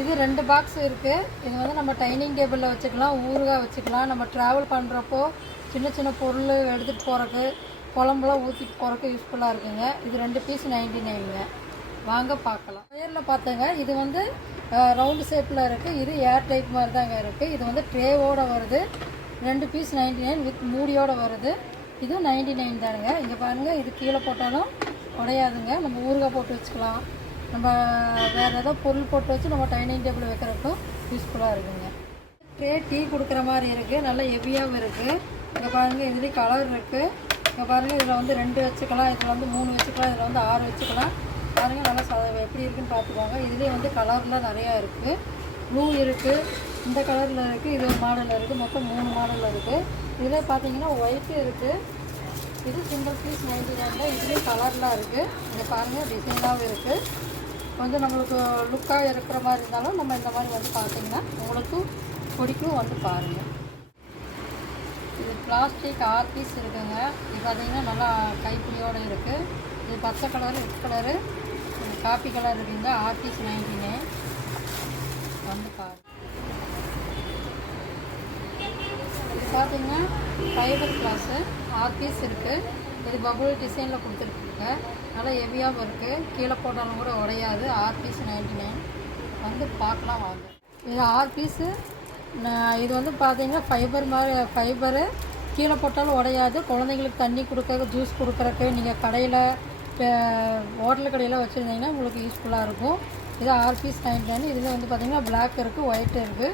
இது 2 பாக்ஸ் இருக்குது. இது வந்து நம்ம டைனிங் டேபிளில் வச்சுக்கலாம், ஊறுகாய் வச்சுக்கலாம். நம்ம ட்ராவல் பண்ணுறப்போ சின்ன சின்ன பொருள் எடுத்துகிட்டு போகிறக்கு, குழம்புலாம் ஊற்றிட்டு போகிறக்கு யூஸ்ஃபுல்லாக இருக்குங்க. இது 2 பீஸ் 99ங்க. வாங்க பார்க்கலாம். டயரில் பார்த்தங்க, இது வந்து ரவுண்டு ஷேப்பில் இருக்குது. இது ஏர் டைப் மாதிரி தாங்க இருக்குது. இது வந்து ட்ரேவோடு வருது. 2 பீஸ் 99 வித் மூடியோடு வருது. இதுவும் 99 தானுங்க. இங்கே பாருங்கள், இது கீழே போட்டாலும் உடையாதுங்க. நம்ம ஊறுகாய் போட்டு வச்சுக்கலாம், நம்ம வேறு ஏதோ பொருள் போட்டு வச்சு நம்ம டைனிங் டேபிள் வைக்கிறதுக்கும் யூஸ்ஃபுல்லாக இருக்குங்க. ட்ரே டீ கொடுக்குற மாதிரி இருக்குது, நல்லா ஹெவியாகவும் இருக்குது. இங்கே பாருங்கள், இதுலேயும் கலர் இருக்குது. இங்கே பாருங்கள், இதில் வந்து 2 வச்சுக்கலாம், இதில் வந்து 3 வச்சுக்கலாம், இதில் வந்து 6 வச்சுக்கலாம். பாருங்கள், நல்லா எப்படி இருக்குதுன்னு பார்த்துக்கோங்க. இதுலேயே வந்து கலரில் நிறையா இருக்குது. ப்ளூ இருக்குது, இந்த கலரில் இருக்குது, இது ஒரு மாடலில் இருக்குது. மொத்தம் 3 மாடலில் இருக்குது. இதில் பார்த்தீங்கன்னா ஒயிட்டு இருக்குது. இது சிங்கிள் பீஸ் 99 தான். இதுலேயும் கலர்லாம் இருக்குது. இங்கே பாருங்கள், டிசைனாகவும் இருக்குது. கொஞ்சம் நம்மளுக்கு லுக்காக இருக்கிற மாதிரி இருந்தாலும் நம்ம இந்த மாதிரி வந்து பார்த்தீங்கன்னா உங்களுக்கும் பிடிக்கும், வந்து பாருங்கள். இது பிளாஸ்டிக் 6 பீஸ் இருக்குங்க. இது பார்த்தீங்கன்னா நல்லா கைப்பிடியோடு இருக்குது. இது பச்சை colour, red colour, coffee colour இருக்குங்க. 6 பீஸ் 99 வந்து பாருங்கள். இது பார்த்தீங்கன்னா ஃபைபர் கிளாஸு 6 பீஸ் இருக்குது. இது பபுள் டிசைனில் கொடுத்துருக்குங்க. நல்லா ஹெவியாகவும் இருக்குது, கீழே போட்டாலும் கூட உடையாது. 6 பீஸ் 99 வந்து பார்க்கலாம் வாங்க. இது 6 பீஸு. இது வந்து பார்த்தீங்கன்னா ஃபைபரு, கீழே போட்டாலும் உடையாது. குழந்தைங்களுக்கு தண்ணி கொடுக்க, ஜூஸ் கொடுக்குறக்கு, நீங்கள் கடையில் ஹோட்டல் கடையில் வச்சுருந்தீங்கன்னா உங்களுக்கு யூஸ்ஃபுல்லாக இருக்கும். இது 6 பீஸ் 99. இதில் வந்து பார்த்திங்கன்னா பிளாக் இருக்குது, ஒயிட் இருக்குது.